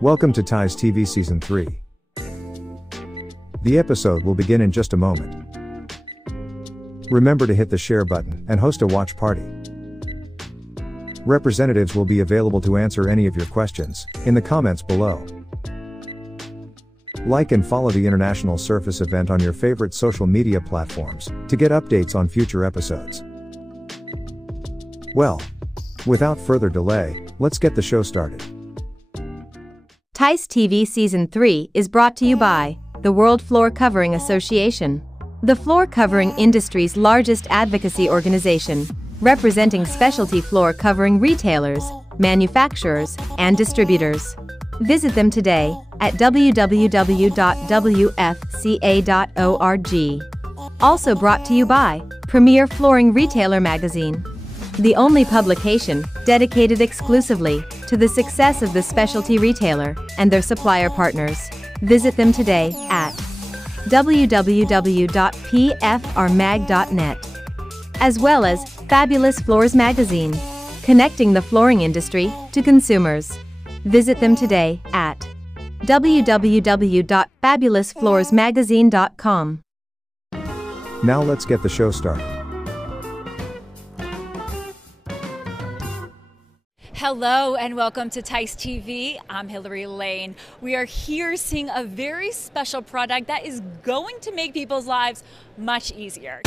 Welcome to TISE TV Season 3. The episode will begin in just a moment. Remember to hit the share button and host a watch party. Representatives will be available to answer any of your questions in the comments below. Like and follow the International Surface event on your favorite social media platforms to get updates on future episodes. Well, without further delay, let's get the show started. TISE TV Season 3 is brought to you by the World Floor Covering Association, the floor covering industry's largest advocacy organization, representing specialty floor covering retailers, manufacturers, and distributors. Visit them today at www.wfca.org. Also brought to you by Premier Flooring Retailer Magazine, the only publication dedicated exclusively to the success of the specialty retailer and their supplier partners. Visit them today at www.pfrmag.net. As well as Fabulous Floors Magazine, connecting the flooring industry to consumers. Visit them today at www.fabulousfloorsmagazine.com. Now let's get the show started. Hello and welcome to TISE TV. I'm Hillary Lane. We are here seeing a very special product that is going to make people's lives much easier.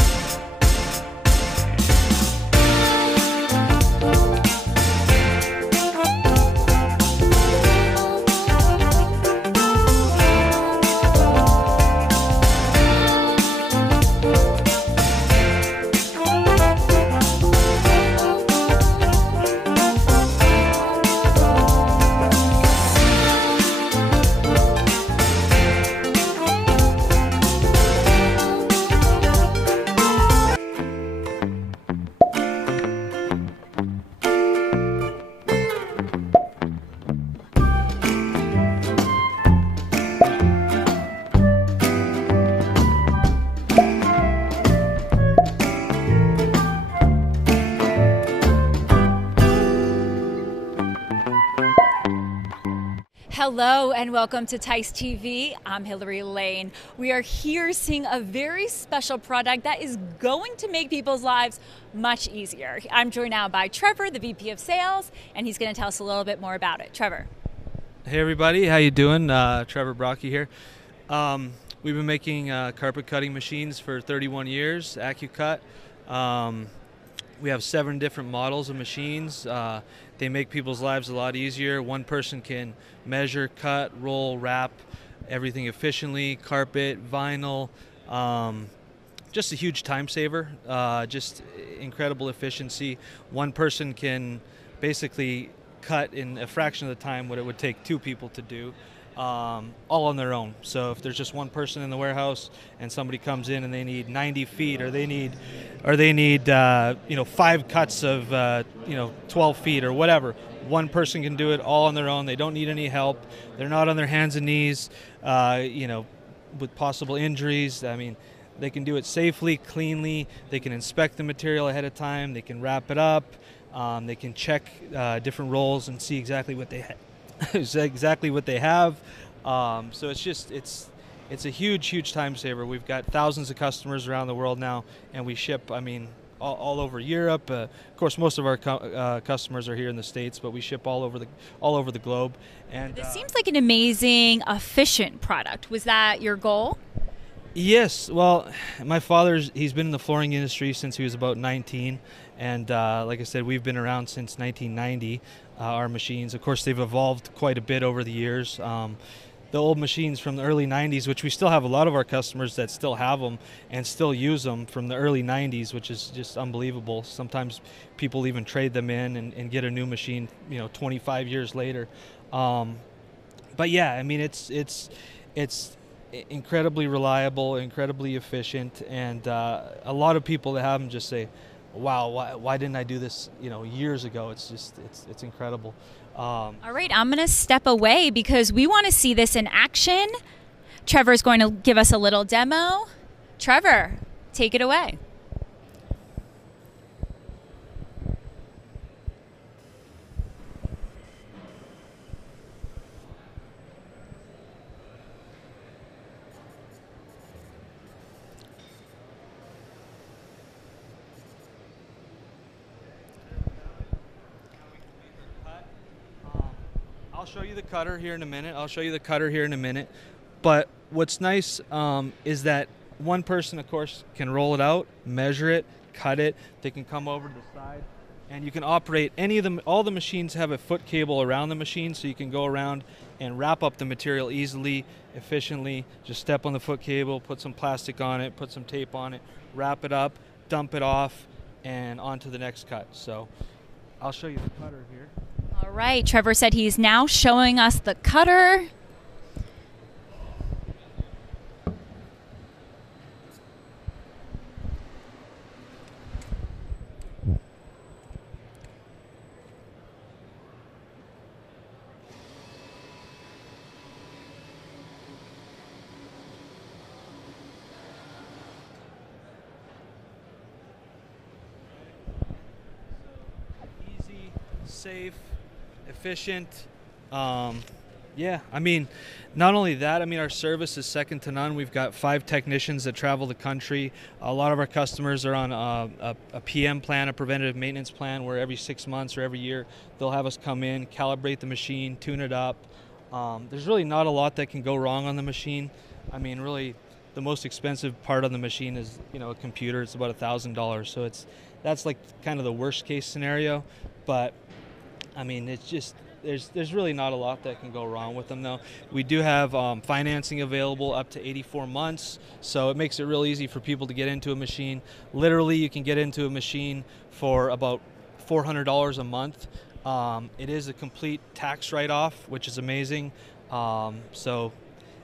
Hello and welcome to TISE TV. I'm Hillary Lane. We are here seeing a very special product that is going to make people's lives much easier. I'm joined now by Trevor, the VP of Sales, and he's going to tell us a little bit more about it. Trevor. Hey everybody, how you doing? Trevor Brocky here. We've been making carpet cutting machines for 31 years, ACCU-CUT. We have 7 different models of machines. They make people's lives a lot easier. One person can measure, cut, roll, wrap everything efficiently, carpet, vinyl. Just a huge time saver, just incredible efficiency. One person can basically cut in a fraction of the time what it would take 2 people to do. All on their own. So if there's just one person in the warehouse and somebody comes in and they need 90 feet or they need 5 cuts of 12 feet or whatever, one person can do it all on their own. They don't need any help. They're not on their hands and knees with possible injuries. I mean, they can do it safely, cleanly. They can inspect the material ahead of time. They can wrap it up. They can check different rolls and see exactly what they have. Exactly what they have. So it's a huge time saver. We've got thousands of customers around the world now, and we ship, all over Europe. Of course, most of our customers are here in the States, but we ship all over the globe. And this seems like an amazing, efficient product. Was that your goal? Yes. Well, my he's been in the flooring industry since he was about 19, and like I said, we've been around since 1990. Our machines, of course, they've evolved quite a bit over the years. The old machines from the early 90s, which we still have a lot of our customers that still have them and still use them from the early 90s, which is just unbelievable. Sometimes people even trade them in and get a new machine, 25 years later. But yeah, it's incredibly reliable, incredibly efficient, and a lot of people that have them just say, wow, why didn't I do this years ago? It's incredible. All right, I'm going to step away because we want to see this in action. Trevor's going to give us a little demo. Trevor, take it away. I'll show you the cutter here in a minute. But what's nice is that one person, of course, can roll it out, measure it, cut it. They can come over to the side, and you can operate any of them. All the machines have a foot cable around the machine, so you can go around and wrap up the material easily, efficiently. Just step on the foot cable, put some plastic on it, put some tape on it, wrap it up, dump it off, and on to the next cut. So I'll show you the cutter here. All right, Trevor said he's now showing us the cutter. Safe, efficient. Yeah, I mean, not only that, I mean, our service is second to none. We've got 5 technicians that travel the country. A lot of our customers are on a PM plan, a preventative maintenance plan, where every 6 months or every year they'll have us come in, calibrate the machine, tune it up. There's really not a lot that can go wrong on the machine. I mean, really, the most expensive part on the machine is, you know, a computer. It's about $1,000, so that's like kind of the worst case scenario. But I mean, it's just, there's really not a lot that can go wrong with them, though. We do have financing available up to 84 months, so it makes it real easy for people to get into a machine. Literally, you can get into a machine for about $400 a month. It is a complete tax write-off, which is amazing. So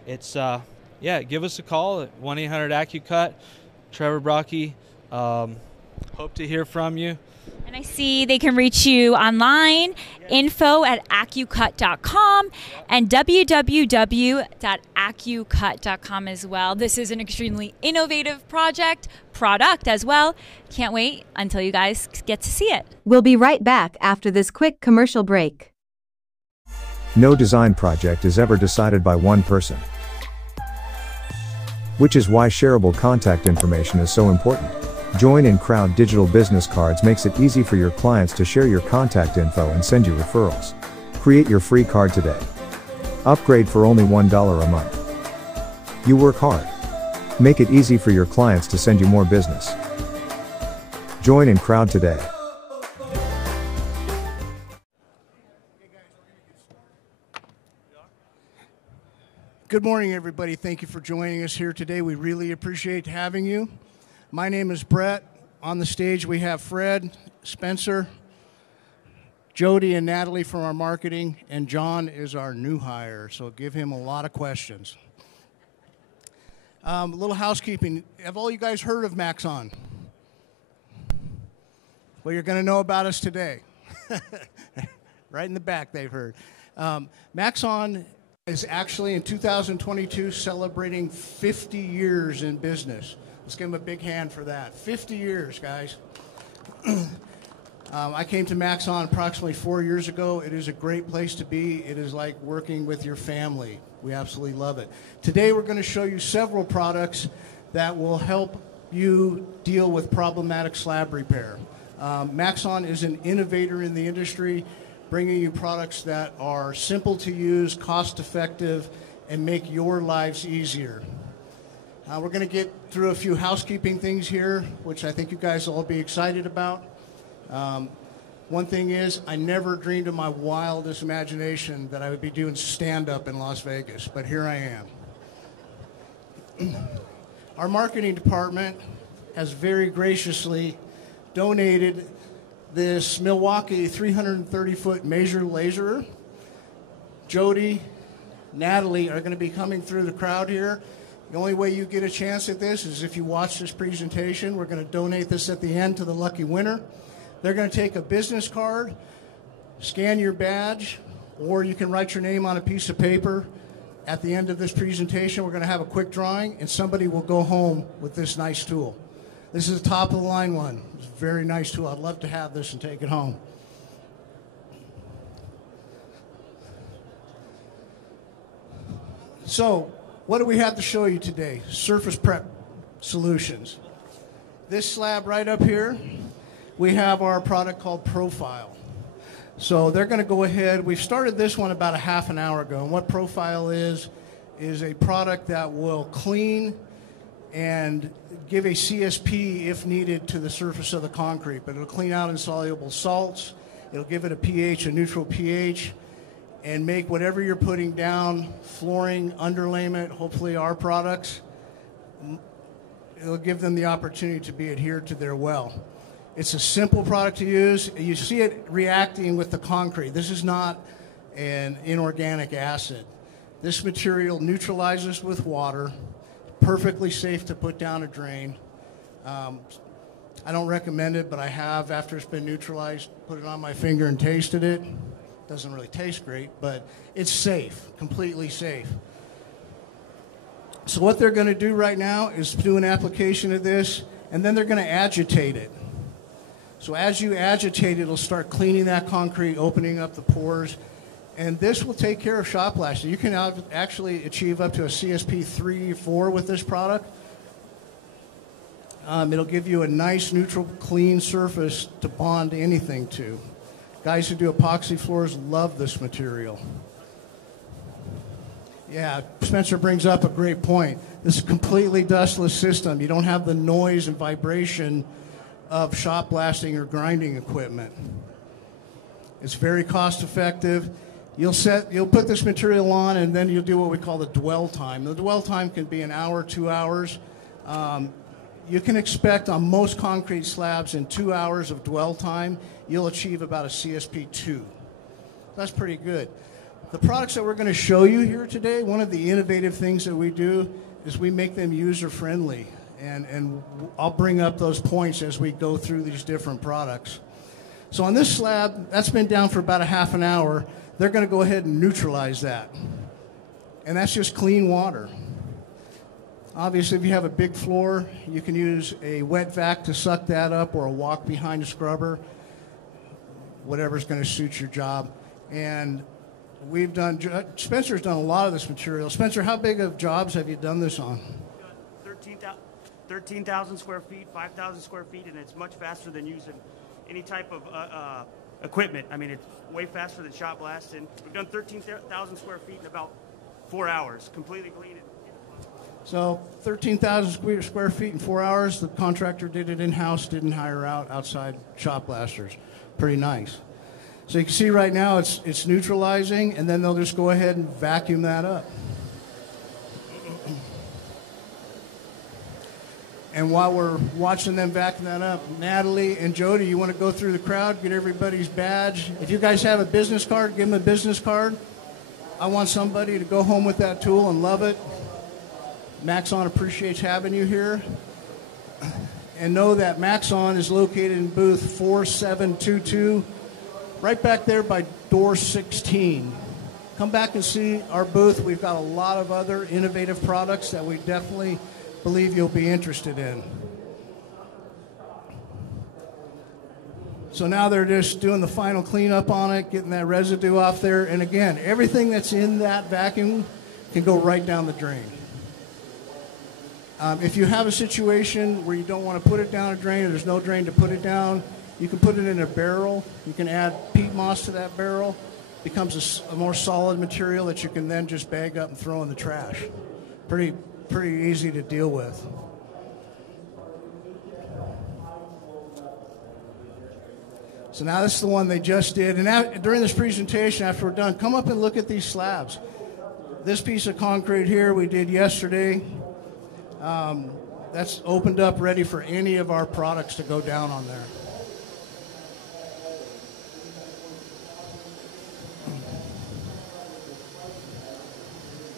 it's, yeah, give us a call at 1-800-ACCU-CUT. Trevor Brocky, hope to hear from you. And I see they can reach you online, info@accucut.com and www.accucut.com as well. This is an extremely innovative product as well. Can't wait until you guys get to see it. We'll be right back after this quick commercial break. No design project is ever decided by one person, which is why shareable contact information is so important. Join inCrowd Digital Business Cards makes it easy for your clients to share your contact info and send you referrals. Create your free card today. Upgrade for only $1 a month. You work hard. Make it easy for your clients to send you more business. Join inCrowd today. Good morning, everybody. Thank you for joining us here today. We really appreciate having you. My name is Brett. On the stage, we have Fred, Spencer, Jody, and Natalie from our marketing, and John is our new hire, so give him a lot of questions. A little housekeeping. Have all you guys heard of MAXXON? Well, you're going to know about us today. Right in the back, they've heard. MAXXON is actually, in 2022, celebrating 50 years in business. Let's give them a big hand for that. 50 years, guys. I came to MAXXON approximately 4 years ago. It is a great place to be. It is like working with your family. We absolutely love it. Today we're going to show you several products that will help you deal with problematic slab repair. MAXXON is an innovator in the industry, bringing you products that are simple to use, cost-effective, and make your lives easier. We're going to get through a few housekeeping things here, which I think you guys will all be excited about. One thing is, I never dreamed in my wildest imagination that I would be doing stand-up in Las Vegas, but here I am. Our marketing department has very graciously donated this Milwaukee 330-foot Measure Laser. Jody, Natalie are going to be coming through the crowd here. The only way you get a chance at this is if you watch this presentation. We're going to donate this at the end to the lucky winner. They're going to take a business card, scan your badge, or you can write your name on a piece of paper. At the end of this presentation, we're going to have a quick drawing, and somebody will go home with this nice tool. This is the top-of-the-line one. It's a very nice tool. I'd love to have this and take it home. So, what do we have to show you today? Surface prep solutions. This slab right up here, we have our product called Profile. So they're going to go ahead. We've started this one about a half an hour ago. And what Profile is a product that will clean and give a CSP, if needed, to the surface of the concrete. But it'll clean out insoluble salts. It'll give it a pH, a neutral pH, and make whatever you're putting down, flooring, underlayment, hopefully our products, it'll give them the opportunity to be adhered to their well. It's a simple product to use. You see it reacting with the concrete. This is not an inorganic acid. This material neutralizes with water, perfectly safe to put down a drain. I don't recommend it, but I have, after it's been neutralized, put it on my finger and tasted it. Doesn't really taste great, but it's safe, completely safe. So what they're going to do right now is do an application of this, and then they're going to agitate it. So as you agitate it, it'll start cleaning that concrete, opening up the pores, and this will take care of shot blasting. You can actually achieve up to a CSP 3 or 4 with this product. It'll give you a nice, neutral, clean surface to bond anything to. Guys who do epoxy floors love this material. Yeah, Spencer brings up a great point. This is a completely dustless system. You don't have the noise and vibration of shot blasting or grinding equipment. It's very cost effective. You'll put this material on, and then you'll do what we call the dwell time. The dwell time can be an hour, 2 hours. You can expect on most concrete slabs in 2 hours of dwell time, you'll achieve about a CSP 2. That's pretty good. The products that we're going to show you here today, one of the innovative things that we do is we make them user-friendly. And I'll bring up those points as we go through these different products. So on this slab, that's been down for about a half an hour. They're going to go ahead and neutralize that. And that's just clean water. Obviously, if you have a big floor, you can use a wet vac to suck that up, or a walk behind a scrubber, whatever's going to suit your job. And Spencer's done a lot of this material. Spencer, how big of jobs have you done this on? 13,000 square feet, 5,000 square feet, and it's much faster than using any type of equipment. I mean, it's way faster than shot blasting. We've done 13,000 square feet in about 4 hours, completely clean it. So 13,000 square feet in 4 hours. The contractor did it in-house, didn't hire out outside shot blasters. Pretty nice. So you can see right now it's neutralizing, and then they'll just go ahead and vacuum that up. And while we're watching them vacuum that up, Natalie and Jody, you want to go through the crowd, get everybody's badge? If you guys have a business card, give them a business card. I want somebody to go home with that tool and love it. MAXXON appreciates having you here. And know that MAXXON is located in booth 4722, right back there by door 16. Come back and see our booth. We've got a lot of other innovative products that we definitely believe you'll be interested in. So now they're just doing the final cleanup on it, getting that residue off there. And again, everything that's in that vacuum can go right down the drain. If you have a situation where you don't want to put it down a drain, or there's no drain to put it down, you can put it in a barrel. You can add peat moss to that barrel. It becomes a more solid material that you can then just bag up and throw in the trash. Pretty easy to deal with. So now this is the one they just did. And during this presentation, after we're done, come up and look at these slabs. This piece of concrete here we did yesterday. That's opened up, ready for any of our products to go down on there.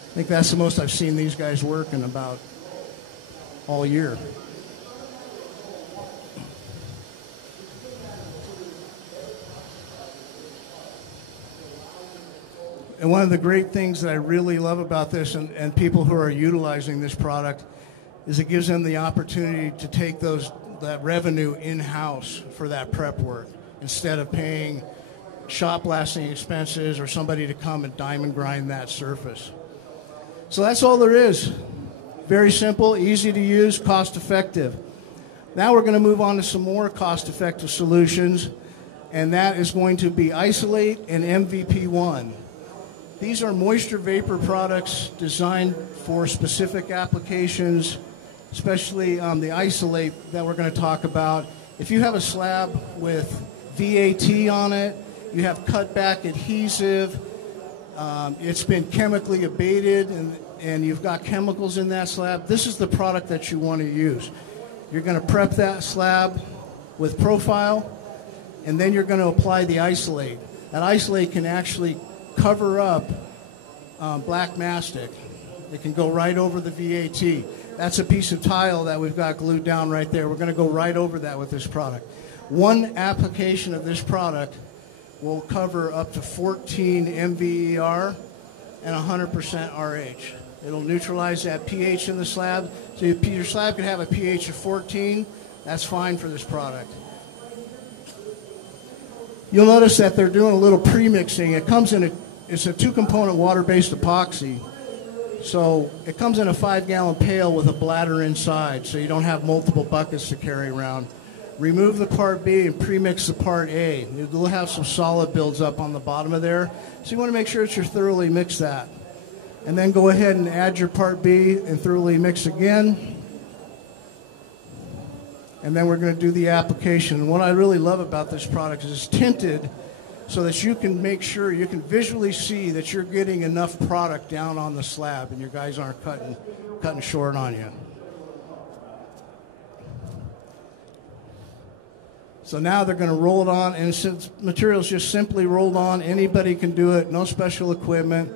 I think that's the most I've seen these guys work in about all year. And one of the great things that I really love about this, and people who are utilizing this product, is it gives them the opportunity to take that revenue in-house for that prep work, instead of paying shot blasting expenses or somebody to come and diamond grind that surface. So that's all there is. Very simple, easy to use, cost effective. Now we're going to move on to some more cost effective solutions. and that is going to be Isolate and MVP1. These are moisture vapor products designed for specific applications, especially the Isolate that we're going to talk about. If you have a slab with VAT on it, you have cutback adhesive, it's been chemically abated, and you've got chemicals in that slab, this is the product that you want to use. You're going to prep that slab with Profile, and then you're going to apply the Isolate. That Isolate can actually cover up black mastic. It can go right over the VAT. That's a piece of tile that we've got glued down right there. We're going to go right over that with this product. One application of this product will cover up to 14 MVER and 100% RH. It'll neutralize that pH in the slab. So your slab can have a pH of 14. That's fine for this product. You'll notice that they're doing a little pre-mixing. It comes in it's a 2-component water-based epoxy. So it comes in a 5-gallon pail with a bladder inside, so you don't have multiple buckets to carry around. Remove the part B and pre-mix the part A. You'll have some solid builds up on the bottom of there. So you want to make sure that you're thoroughly mixed that. And then go ahead and add your part B and thoroughly mix again. And then we're going to do the application. And what I really love about this product is it's tinted so that you can make sure, you can visually see that you're getting enough product down on the slab and your guys aren't cutting short on you. So now they're going to roll it on, and since material's just simply rolled on, anybody can do it, no special equipment.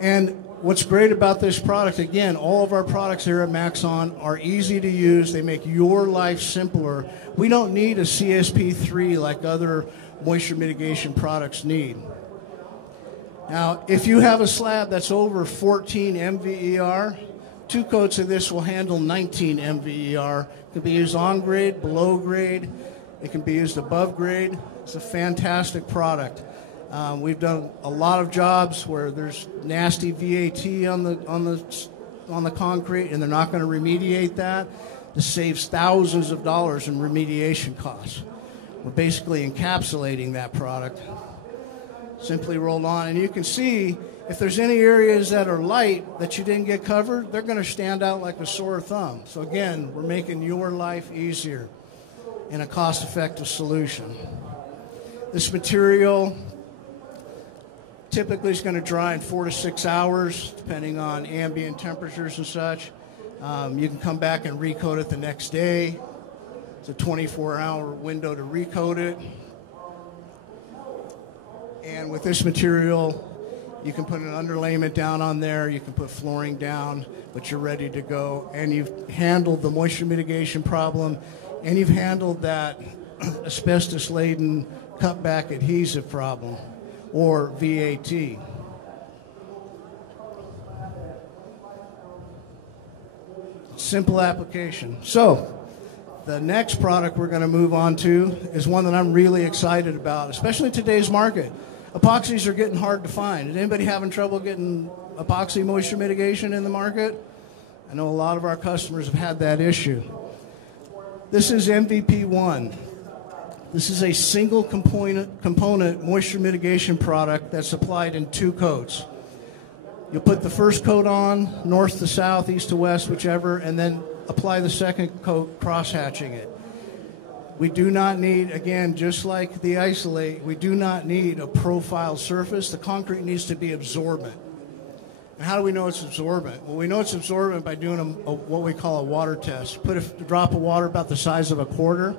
And what's great about this product, again, all of our products here at MAXXON are easy to use. They make your life simpler. We don't need a CSP3 like other moisture mitigation products need. Now, if you have a slab that's over 14 MVER, 2 coats of this will handle 19 MVER. It can be used on grade, below grade. It can be used above grade. It's a fantastic product. We've done a lot of jobs where there's nasty VAT on the concrete, and they're not going to remediate that. This saves thousands of dollars in remediation costs. We're basically encapsulating that product. Simply rolled on, and you can see if there's any areas that are light that you didn't get covered, they're going to stand out like a sore thumb. So again, we're making your life easier in a cost-effective solution. This material typically is going to dry in 4 to 6 hours, depending on ambient temperatures and such. You can come back and recoat it the next day. It's a 24-hour window to recoat it. And with this material, you can put an underlayment down on there, you can put flooring down, but you're ready to go. And you've handled the moisture mitigation problem, and you've handled that asbestos-laden cutback adhesive problem, or VAT. Simple application. So, the next product we're going to move on to is one that I'm really excited about, especially in today's market. Epoxies are getting hard to find. Is anybody having trouble getting epoxy moisture mitigation in the market? I know a lot of our customers have had that issue. This is MVP1. This is a single component moisture mitigation product that's applied in 2 coats. You'll put the first coat on, north to south, east to west, whichever, and then apply the second coat, cross-hatching it. We do not need, again, just like the Isolate, we do not need a profile surface. The concrete needs to be absorbent. And how do we know it's absorbent? Well, we know it's absorbent by doing what we call a water test. Put a drop of water about the size of a quarter.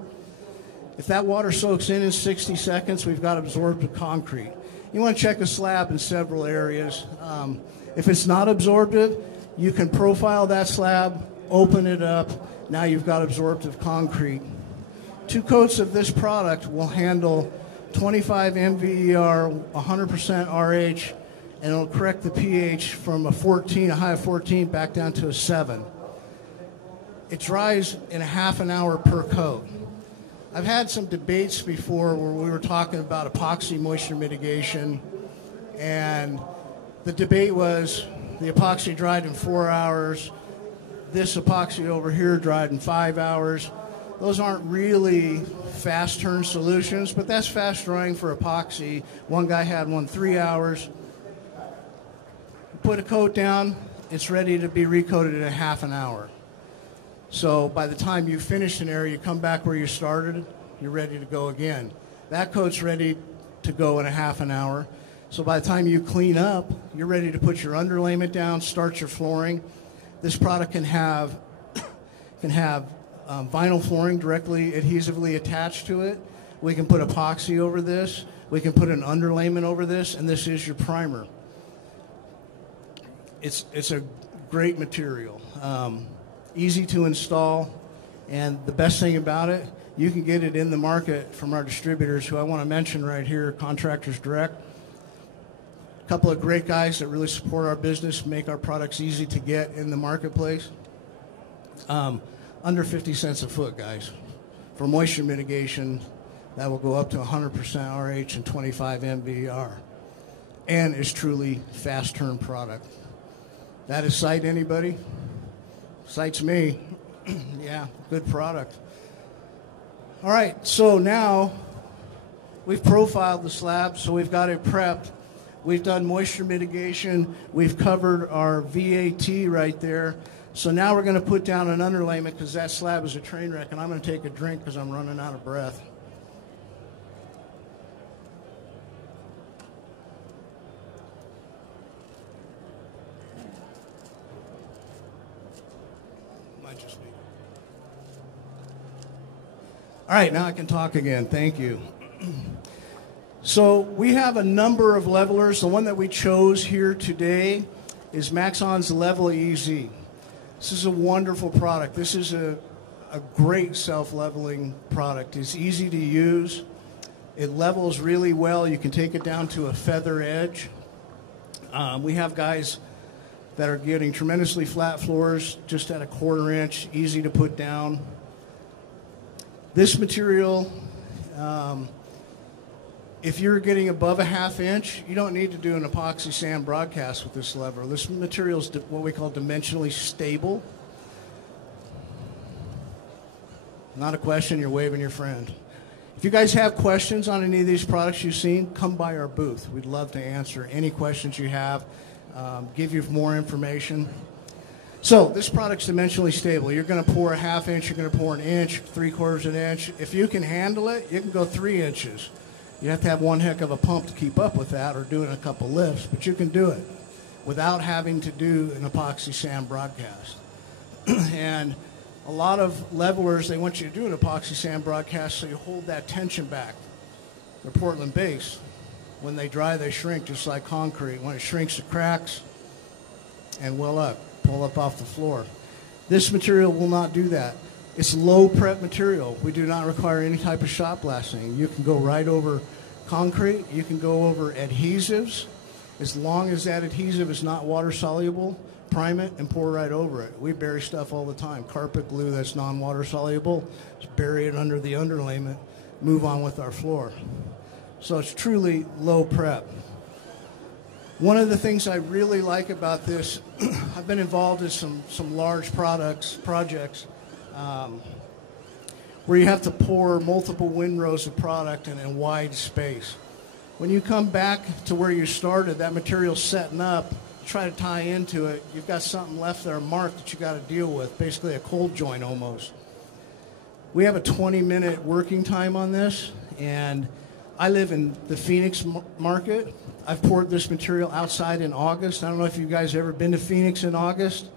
If that water soaks in 60 seconds, we've got absorbed concrete. You want to check a slab in several areas. If it's not absorptive, you can profile that slab, open it up. Now you've got absorptive concrete. 2 coats of this product will handle 25 MVER, 100% RH, and it'll correct the pH from a high of 14, back down to a 7. It dries in a half an hour per coat. I've had some debates before where we were talking about epoxy moisture mitigation, and the debate was the epoxy dried in 4 hours, this epoxy over here dried in 5 hours. Those aren't really fast turn solutions, but that's fast drying for epoxy. One guy had one 3 hours. Put a coat down, it's ready to be recoated in a half an hour. So by the time you finish an area, you come back where you started, you're ready to go again. That coat's ready to go in a half an hour. So by the time you clean up, you're ready to put your underlayment down, start your flooring. This product can have vinyl flooring directly adhesively attached to it. We can put epoxy over this. We can put an underlayment over this, and this is your primer. It's a great material, easy to install, and the best thing about it, you can get it in the market from our distributors, who I want to mention right here, Contractors Direct. A couple of great guys that really support our business, make our products easy to get in the marketplace. Under 50 cents a foot, guys. For moisture mitigation, that will go up to 100% RH and 25 MVR. And is truly fast turn product. That is Site anybody? Site's me. Yeah, good product. All right, so now we've profiled the slab, so we've got it prepped. We've done moisture mitigation. We've covered our VAT right there. So now we're going to put down an underlayment because that slab is a train wreck, and I'm going to take a drink because I'm running out of breath. Might just be. All right, now I can talk again. Thank you. So we have a number of levelers. The one that we chose here today is MAXXON's Level EZ. This is a wonderful product. This is a great self-leveling product. It's easy to use. It levels really well. You can take it down to a feather edge. We have guys that are getting tremendously flat floors just at a 1/4 inch, easy to put down. This material, if you're getting above a 1/2 inch, you don't need to do an epoxy sand broadcast with this lever. This material is what we call dimensionally stable. Not a question, you're waving your friend. If you guys have questions on any of these products you've seen, come by our booth. We'd love to answer any questions you have, give you more information. So this product's dimensionally stable. You're going to pour a 1/2 inch, you're going to pour an inch, 3/4 of an inch. If you can handle it, you can go 3 inches. You have to have one heck of a pump to keep up with that, or doing a couple lifts, but you can do it without having to do an epoxy sand broadcast. And a lot of levelers, they want you to do an epoxy sand broadcast so you hold that tension back. They're Portland based. When they dry, they shrink just like concrete. When it shrinks, it cracks and pull up off the floor. This material will not do that. It's low prep material. We do not require any type of shot blasting. You can go right over concrete. You can go over adhesives. As long as that adhesive is not water soluble, prime it and pour right over it. We bury stuff all the time. Carpet glue that's non-water soluble, just bury it under the underlayment, move on with our floor. So it's truly low prep. One of the things I really like about this, I've been involved in some large projects where you have to pour multiple windrows of product in a wide space. When you come back to where you started, that material's setting up, try to tie into it, you've got something left there marked that you got to deal with, basically a cold joint almost. We have a 20-minute working time on this, and I live in the Phoenix market. I've poured this material outside in August. I don't know if you guys have ever been to Phoenix in August,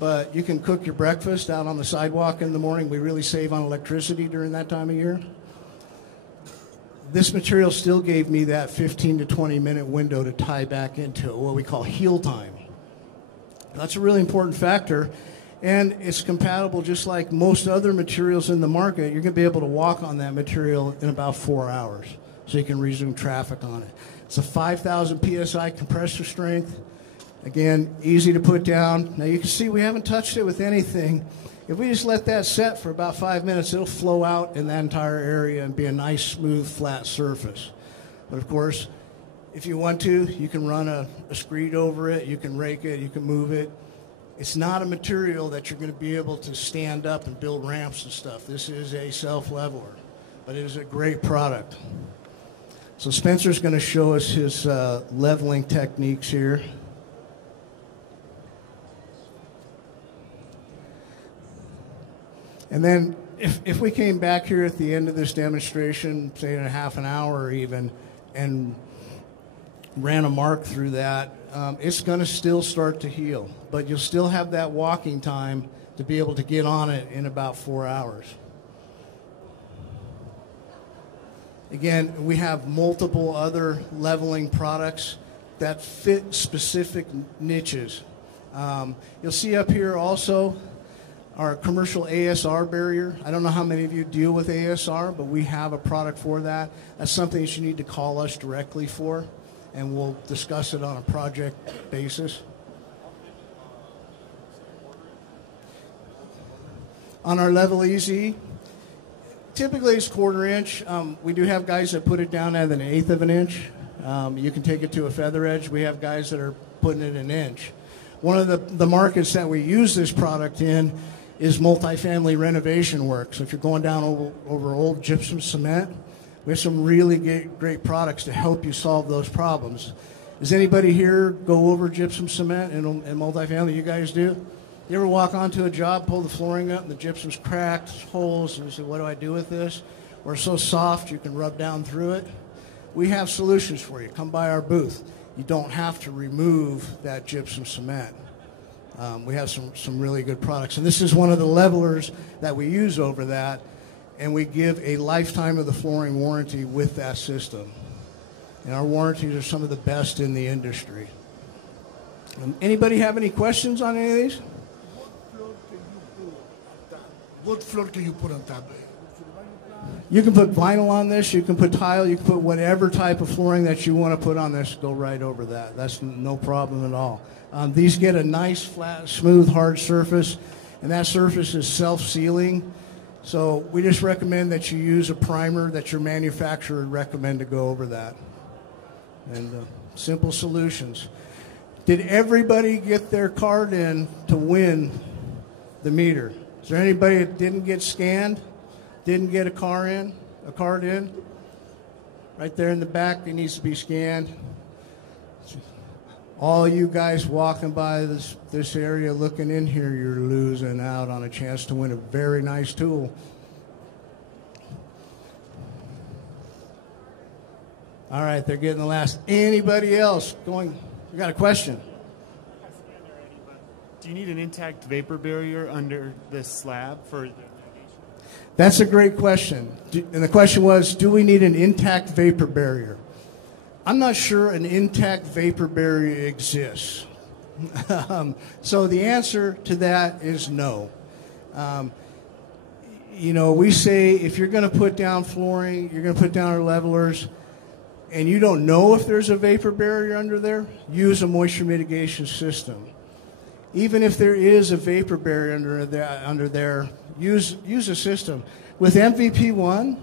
but you can cook your breakfast out on the sidewalk in the morning. We really save on electricity during that time of year. This material still gave me that 15 to 20-minute window to tie back into what we call heel time. That's a really important factor, and it's compatible just like most other materials in the market. You're going to be able to walk on that material in about 4 hours, so you can resume traffic on it. It's a 5,000 PSI compressor strength. Again, easy to put down. Now you can see we haven't touched it with anything. If we just let that set for about 5 minutes, it'll flow out in that entire area and be a nice, smooth, flat surface. But of course, if you want to, you can run a screed over it, you can rake it, you can move it. It's not a material that you're going to be able to stand up and build ramps and stuff. This is a self-leveler, but it is a great product. So Spencer's going to show us his leveling techniques here. And then if we came back here at the end of this demonstration, say in a half an hour even, and ran a mark through that, it's going to still start to heal. But you'll still have that walking time to be able to get on it in about 4 hours. Again, we have multiple other leveling products that fit specific niches. You'll see up here also our commercial ASR barrier. I don't know how many of you deal with ASR, but we have a product for that. That's something that you need to call us directly for, and we'll discuss it on a project basis. On our Level EZ, typically it's 1/4 inch. We do have guys that put it down at 1/8 of an inch. You can take it to a feather edge. We have guys that are putting it 1 inch. One of the markets that we use this product in is multifamily renovation work. So if you're going down over old gypsum cement, we have some really great products to help you solve those problems. Does anybody here go over gypsum cement in multifamily? You guys do? You ever walk onto a job, pull the flooring up, and the gypsum's cracked, holes, and you say, what do I do with this? Or it's so soft you can rub down through it? We have solutions for you. Come by our booth. You don't have to remove that gypsum cement. We have some really good products. And this is one of the levelers that we use over that, and we give a lifetime of the flooring warranty with that system. And our warranties are some of the best in the industry. Anybody have any questions on any of these? What floor can you put on top? You can put vinyl on this, you can put tile, you can put whatever type of flooring that you want to put on this, go right over that. That's no problem at all. These get a nice, flat, smooth, hard surface, and that surface is self-sealing. So we just recommend that you use a primer that your manufacturer would recommend to go over that. And simple solutions. Did everybody get their card in to win the meter? Is there anybody that didn't get scanned? Didn't get a card in? Right there in the back, it needs to be scanned. All you guys walking by this area looking in here, you're losing out on a chance to win a very nice tool. All right, they're getting the last. Anybody else going? You got a question? Do you need an intact vapor barrier under this slab for the? That's a great question. And the question was, do we need an intact vapor barrier? I'm not sure an intact vapor barrier exists. So the answer to that is no. You know, we say if you're going to put down flooring, you're going to put down our levelers, and you don't know if there's a vapor barrier under there, use a moisture mitigation system. Even if there is a vapor barrier under there, use a system. With MVP1,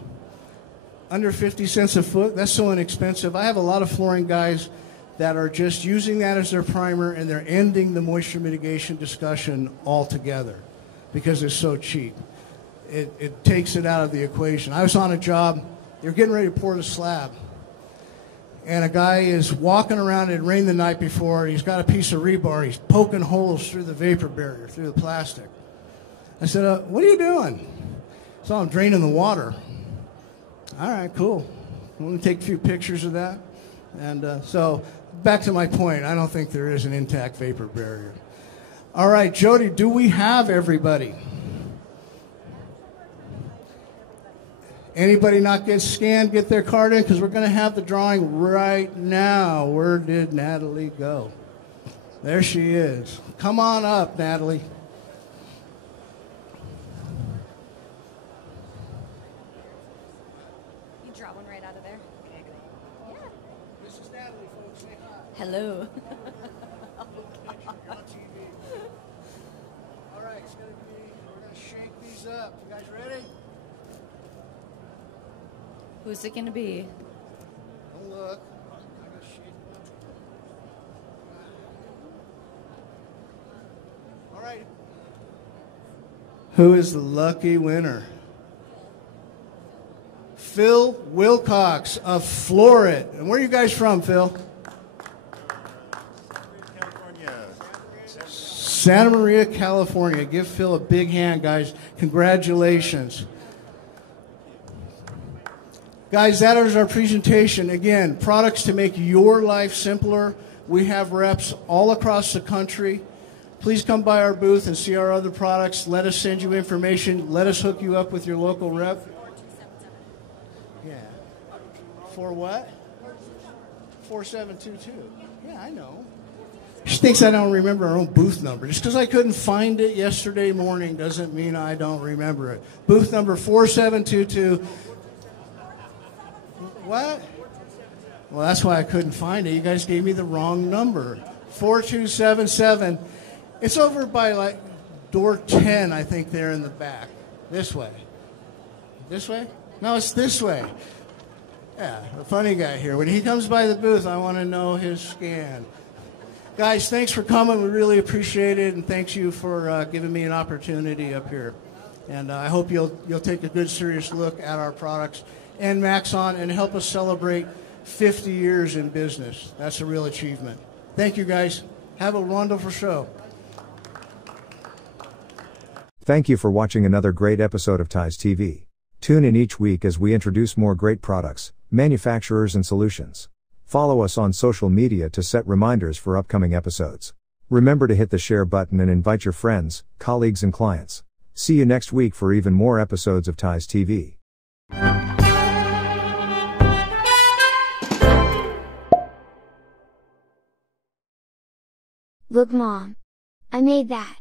under 50 cents a foot, that's so inexpensive. I have a lot of flooring guys that are just using that as their primer, and they're ending the moisture mitigation discussion altogether because it's so cheap. It takes it out of the equation. I was on a job, they were getting ready to pour the slab, and a guy is walking around, it rained the night before, he's got a piece of rebar, he's poking holes through the vapor barrier, through the plastic. I said, what are you doing? So I'm draining the water. All right, cool. I'm going to take a few pictures of that. And so back to my point, I don't think there is an intact vapor barrier. All right, Jody, do we have everybody? Anybody not get scanned, get their card in? Because we're going to have the drawing right now. Where did Natalie go? There she is. Come on up, Natalie. You draw one right out of there? Yeah. This is Natalie, folks. Say hi. Hello. You're on TV. All right, we're going to shake these up. You guys ready? Who's it going to be? Don't look. I'm going to shake them up. All right. Who is the lucky winner? Phil Wilcox of Florid. And where are you guys from, Phil? Santa Maria, California. Give Phil a big hand, guys. Congratulations. Guys, that is our presentation. Again, products to make your life simpler. We have reps all across the country. Please come by our booth and see our other products. Let us send you information. Let us hook you up with your local rep. Yeah. For what? 4722. Yeah, I know. She thinks I don't remember our own booth number. Just because I couldn't find it yesterday morning doesn't mean I don't remember it. Booth number 4722. What? Well, that's why I couldn't find it. You guys gave me the wrong number. 4277. It's over by like door 10, I think, there in the back. This way. This way? No, it's this way. Yeah, the funny guy here. When he comes by the booth, I want to know his scan. Guys, thanks for coming. We really appreciate it, and thanks you for giving me an opportunity up here. And I hope you'll take a good, serious look at our products and MAXXON and help us celebrate 50 years in business. That's a real achievement. Thank you, guys. Have a wonderful show. Thank you for watching another great episode of TISE TV. Tune in each week as we introduce more great products, manufacturers, and solutions. Follow us on social media to set reminders for upcoming episodes. Remember to hit the share button and invite your friends, colleagues, and clients. See you next week for even more episodes of TISE TV. Look, Mom. I made that.